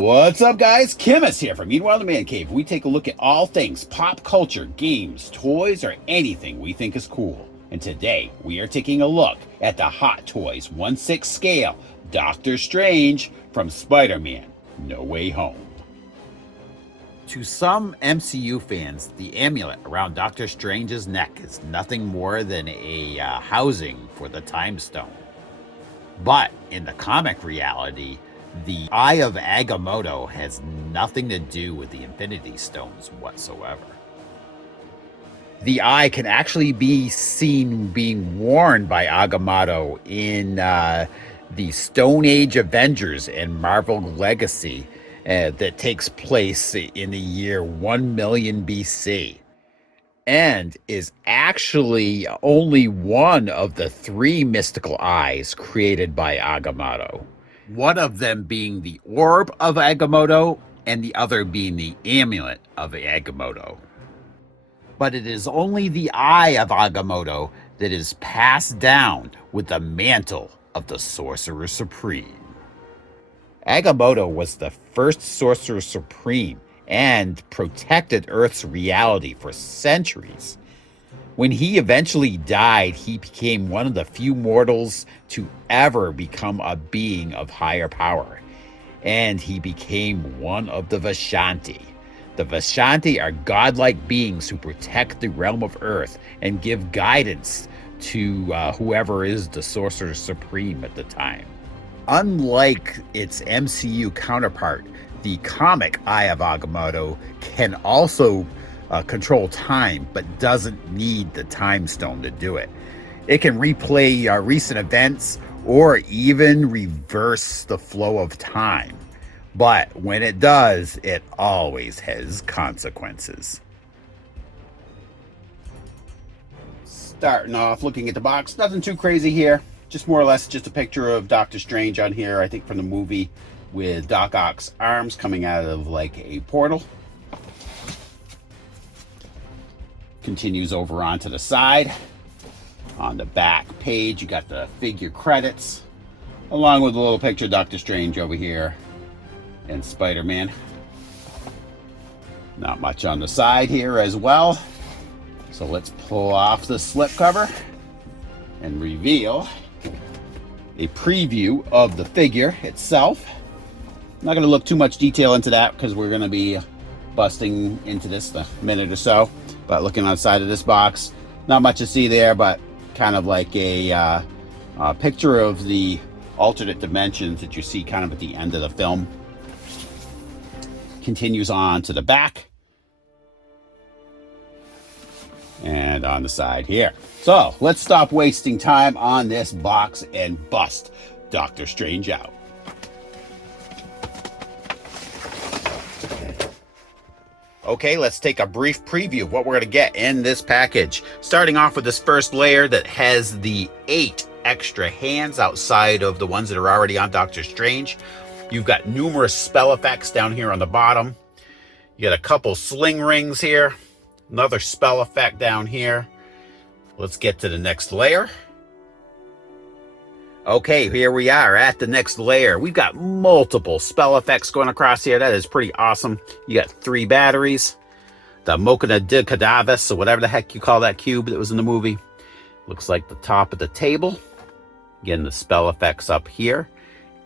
What's up, guys? Chemist here from Meanwhile the Man Cave. We take a look at all things pop culture, games, toys, or anything we think is cool. And today, we are taking a look at the Hot Toys 1/6 scale Doctor Strange from Spider-Man No Way Home. To some MCU fans, the amulet around Doctor Strange's neck is nothing more than a housing for the Time Stone. But in the comic reality, the Eye of Agamotto has nothing to do with the Infinity Stones whatsoever. The eye can actually be seen being worn by Agamotto in the Stone Age Avengers and Marvel Legacy that takes place in the year 1 million BC. And is actually only one of the 3 mystical eyes created by Agamotto. One of them being the Orb of Agamotto, and the other being the Amulet of Agamotto. But it is only the Eye of Agamotto that is passed down with the mantle of the Sorcerer Supreme. Agamotto was the first Sorcerer Supreme and protected Earth's reality for centuries. When he eventually died, he became one of the few mortals to ever become a being of higher power. And he became one of the Vishanti. The Vishanti are godlike beings who protect the realm of Earth and give guidance to whoever is the Sorcerer Supreme at the time. Unlike its MCU counterpart, the comic Eye of Agamotto can also control time, but doesn't need the Time Stone to do it. It can replay recent events or even reverse the flow of time. But when it does, it always has consequences. Starting off looking at the box, nothing too crazy here. Just more or less just a picture of Doctor Strange on here, I think from the movie, with Doc Ock's arms coming out of like a portal. Continues over onto the side. On the back page, you got the figure credits, along with a little picture of Doctor Strange over here and Spider-Man. Not much on the side here as well. So let's pull off the slipcover and reveal a preview of the figure itself. I'm not going to look too much detail into that because we're going to be busting into this in a minute or so. But looking on the side of this box, not much to see there, but kind of like a picture of the alternate dimensions that you see kind of at the end of the film. Continues on to the back. And on the side here. So let's stop wasting time on this box and bust Doctor Strange out. Okay, let's take a brief preview of what we're going to get in this package. Starting off with this first layer that has the 8 extra hands outside of the ones that are already on Doctor Strange. You've got numerous spell effects down here on the bottom. You got a couple sling rings here. Another spell effect down here. Let's get to the next layer. Okay, here we are at the next layer. We've got multiple spell effects going across here. That is pretty awesome. You got 3 batteries. The Mokina de Cadavis, or whatever the heck you call that cube that was in the movie. Looks like the top of the table. Again, the spell effects up here.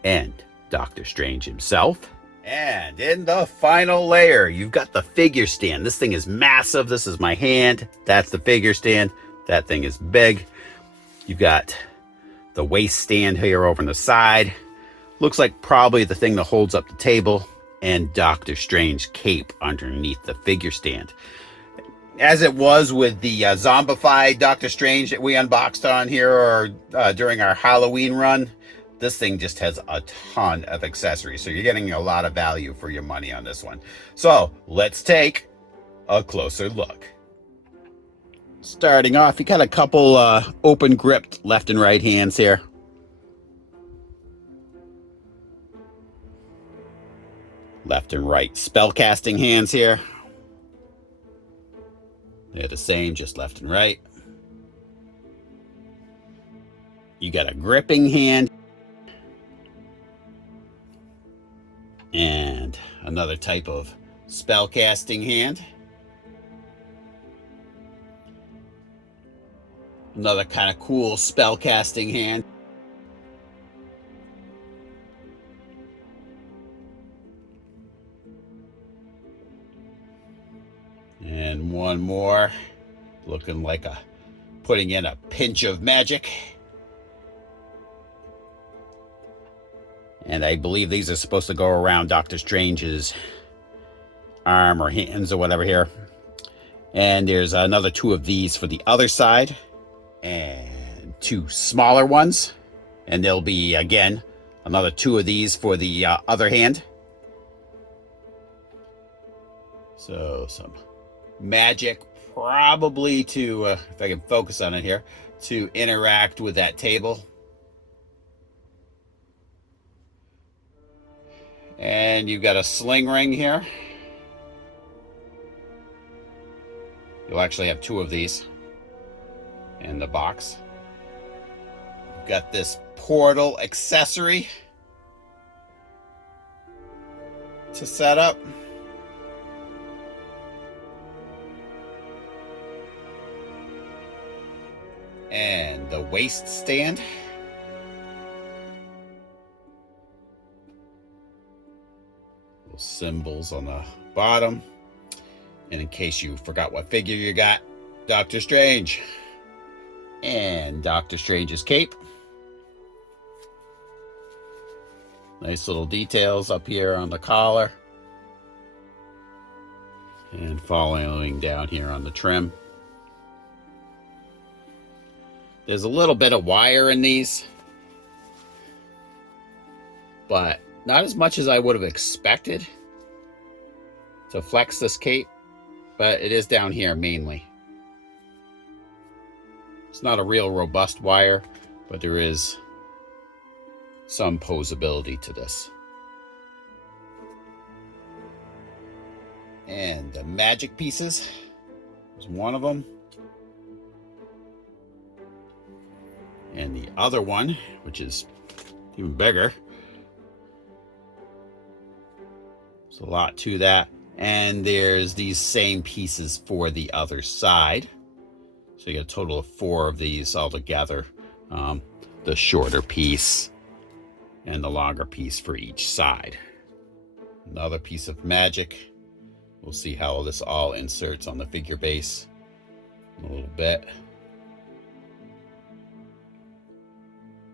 And Doctor Strange himself. And in the final layer, you've got the figure stand. This thing is massive. This is my hand. That's the figure stand. That thing is big. You've got the waist stand here over on the side. Looks like probably the thing that holds up the table. And Doctor Strange cape underneath the figure stand. As it was with the zombified Doctor Strange that we unboxed on here or during our Halloween run, this thing just has a ton of accessories. So you're getting a lot of value for your money on this one. So let's take a closer look. Starting off, you got a couple open gripped left and right hands here. Left and right spellcasting hands here. They're the same, just left and right. You got a gripping hand And another type of spell casting hand. Another kind of cool spell casting hand. And one more, looking like putting in a pinch of magic. And I believe these are supposed to go around Doctor Strange's arm or hands or whatever here. And there's another 2 of these for the other side. And 2 smaller ones. And there'll be, again, another 2 of these for the other hand. So some magic, probably to, if I can focus on it here, to interact with that table. And you've got a sling ring here. You'll actually have 2 of these in the box. You've got this portal accessory to set up. And the waist stand. Little symbols on the bottom. And in case you forgot what figure you got, Doctor Strange. And Doctor Strange's cape. Nice little details up here on the collar. And following down here on the trim. There's a little bit of wire in these, but not as much as I would have expected to flex this cape, but it is down here mainly. It's not a real robust wire, but there is some posability to this. And the magic pieces is one of them. And the other one, which is even bigger. There's a lot to that. And there's these same pieces for the other side. So you get a total of 4 of these all together. The shorter piece and the longer piece for each side. Another piece of magic. We'll see how this all inserts on the figure base in a little bit.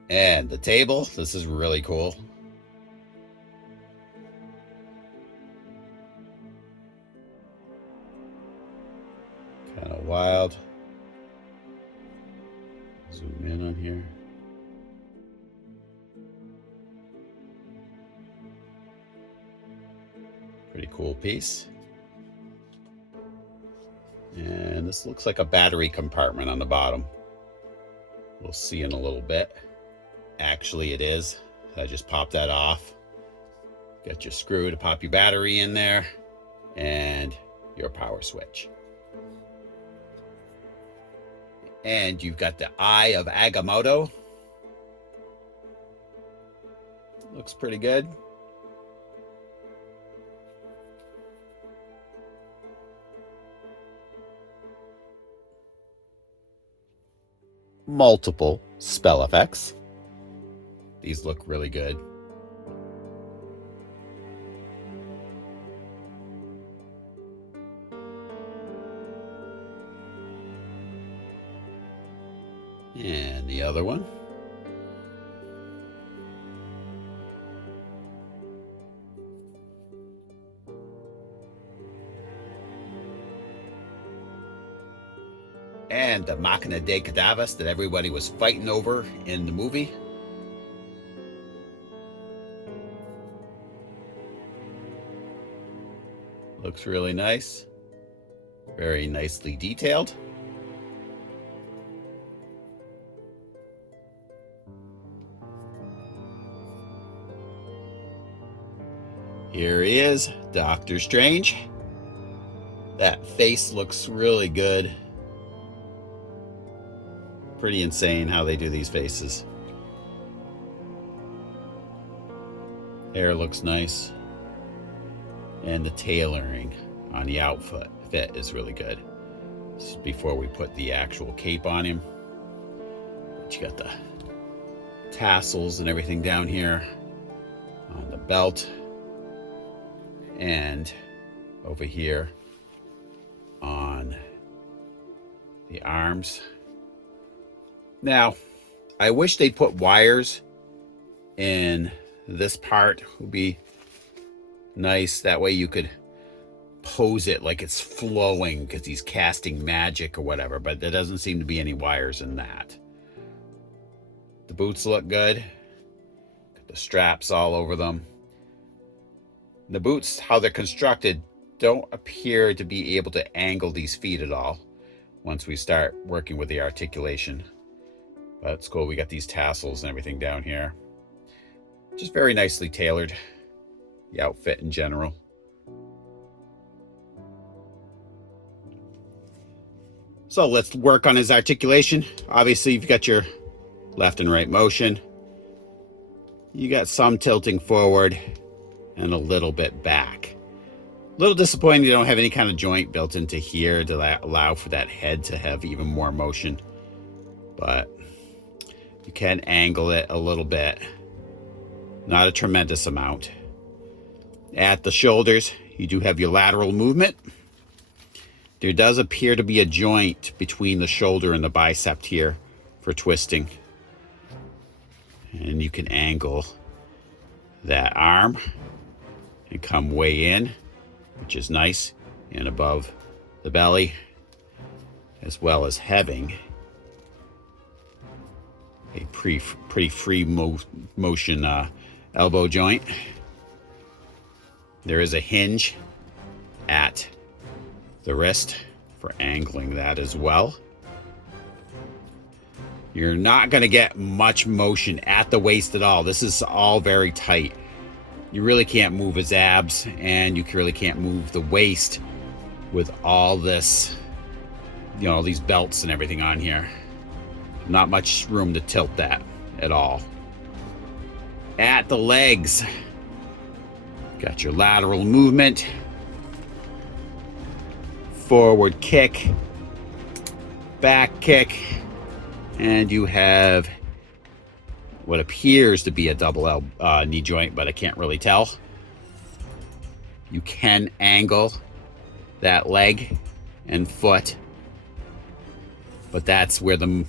And the table, this is really cool. Kind of wild. Zoom in on here. Pretty cool piece. And this looks like a battery compartment on the bottom. We'll see in a little bit. Actually, it is. I just popped that off. Got your screw to pop your battery in there and your power switch. And you've got the Eye of Agamotto. Looks pretty good. Multiple spell effects. These look really good. And the other one. And the Machina de Cadavus that everybody was fighting over in the movie. Looks really nice. Very nicely detailed. Here he is, Doctor Strange. That face looks really good. Pretty insane how they do these faces. Hair looks nice. And the tailoring on the outfit is really good. This is before we put the actual cape on him. But you got the tassels and everything down here on the belt, and over here on the arms. Now, I wish they'd put wires in this part. Would be nice. That way you could pose it like it's flowing because he's casting magic or whatever, but there doesn't seem to be any wires in that. The boots look good. Got the straps all over them. The boots, how they're constructed, don't appear to be able to angle these feet at all once we start working with the articulation. But it's cool. We got these tassels and everything down here. Just very nicely tailored. The outfit in general. So let's work on his articulation. Obviously, you've got your left and right motion. You got some tilting forward and a little bit back. A little disappointing you don't have any kind of joint built into here to allow for that head to have even more motion. But you can angle it a little bit. Not a tremendous amount. At the shoulders, you do have your lateral movement. There does appear to be a joint between the shoulder and the bicep here for twisting. And you can angle that arm and come way in, which is nice, and above the belly, as well as having a pretty free motion elbow joint. There is a hinge at the wrist for angling that as well. You're not going to get much motion at the waist at all. This is all very tight. You really can't move his abs, and you really can't move the waist with all this, you know, these belts and everything on here. Not much room to tilt that at all. At the legs, got your lateral movement, forward kick, back kick, and you have what appears to be a double knee joint, but I can't really tell. You can angle that leg and foot, but that's where the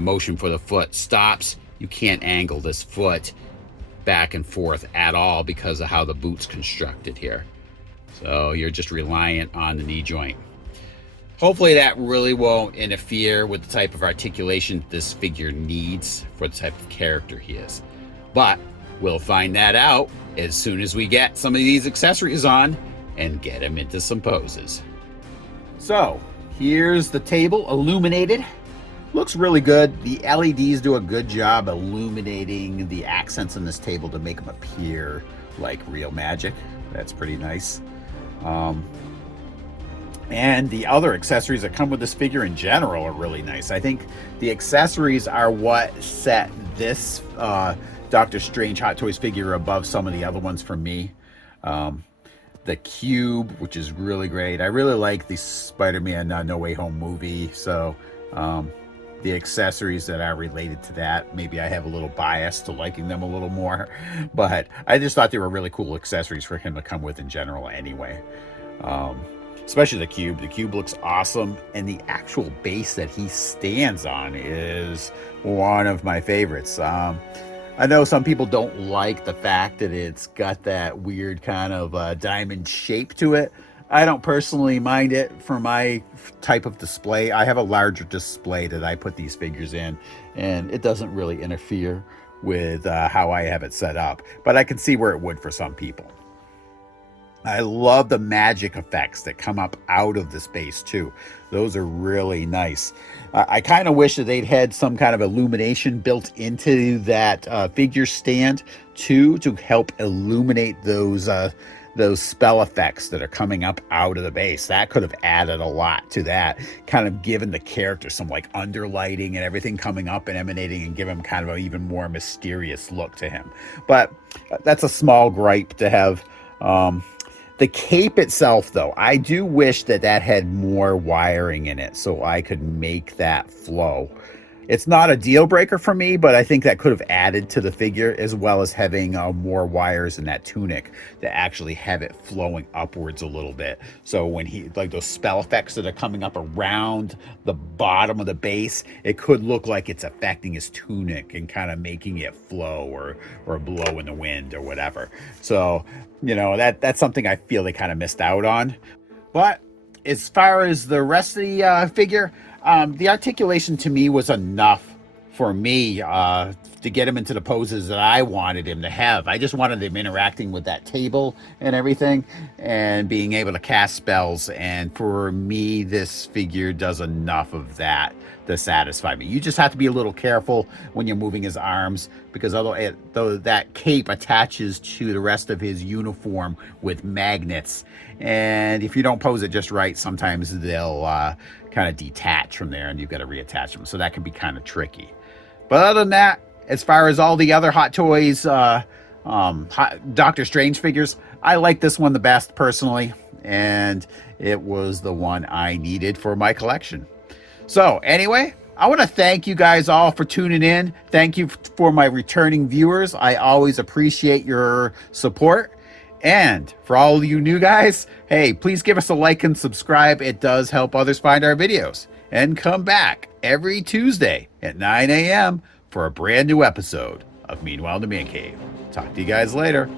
motion for the foot stops. You can't angle this foot back and forth at all because of how the boot's constructed here. So you're just reliant on the knee joint. Hopefully that really won't interfere with the type of articulation this figure needs for the type of character he is. But we'll find that out as soon as we get some of these accessories on and get him into some poses. So here's the table illuminated. Looks really good. The LEDs do a good job illuminating the accents on this table to make them appear like real magic. That's pretty nice. And the other accessories that come with this figure in general are really nice. I think the accessories are what set this Doctor Strange Hot Toys figure above some of the other ones for me. The cube, which is really great. I really like the Spider-Man No Way Home movie, so the accessories that are related to that, maybe I have a little bias to liking them a little more, but I just thought they were really cool accessories for him to come with in general anyway. Especially the cube. The cube looks awesome, and the actual base that he stands on is one of my favorites. I know some people don't like the fact that it's got that weird kind of diamond shape to it. I don't personally mind it for my type of display. I have a larger display that I put these figures in, and it doesn't really interfere with how I have it set up, but I can see where it would for some people. I love the magic effects that come up out of this base too. Those are really nice. I kind of wish that they'd had some kind of illumination built into that figure stand too, to help illuminate those spell effects that are coming up out of the base. That could have added a lot to that, kind of given the character some like underlighting and everything coming up and emanating, and give him kind of an even more mysterious look to him. But that's a small gripe to have. The cape itself, though, I do wish that that had more wiring in it so I could make that flow. It's not a deal breaker for me, but I think that could have added to the figure, as well as having more wires in that tunic to actually have it flowing upwards a little bit. So when he, like those spell effects that are coming up around the bottom of the base, it could look like it's affecting his tunic and kind of making it flow or blow in the wind or whatever. So, you know, that's something I feel they kind of missed out on. But as far as the rest of the figure, the articulation to me was enough for me to get him into the poses that I wanted him to have. I just wanted him interacting with that table and everything and being able to cast spells. And for me, this figure does enough of that to satisfy me. You just have to be a little careful when you're moving his arms, because though that cape attaches to the rest of his uniform with magnets, and if you don't pose it just right, sometimes they'll kind of detach from there and you've got to reattach them. So that can be kind of tricky. But other than that, as far as all the other Hot Toys Doctor Strange figures, I like this one the best personally, and it was the one I needed for my collection. So anyway, I want to thank you guys all for tuning in. Thank you for my returning viewers. I always appreciate your support. And for all of you new guys, hey, please give us a like and subscribe. It does help others find our videos. And come back every Tuesday at 9 a.m. for a brand new episode of Meanwhile in the Man Cave. Talk to you guys later.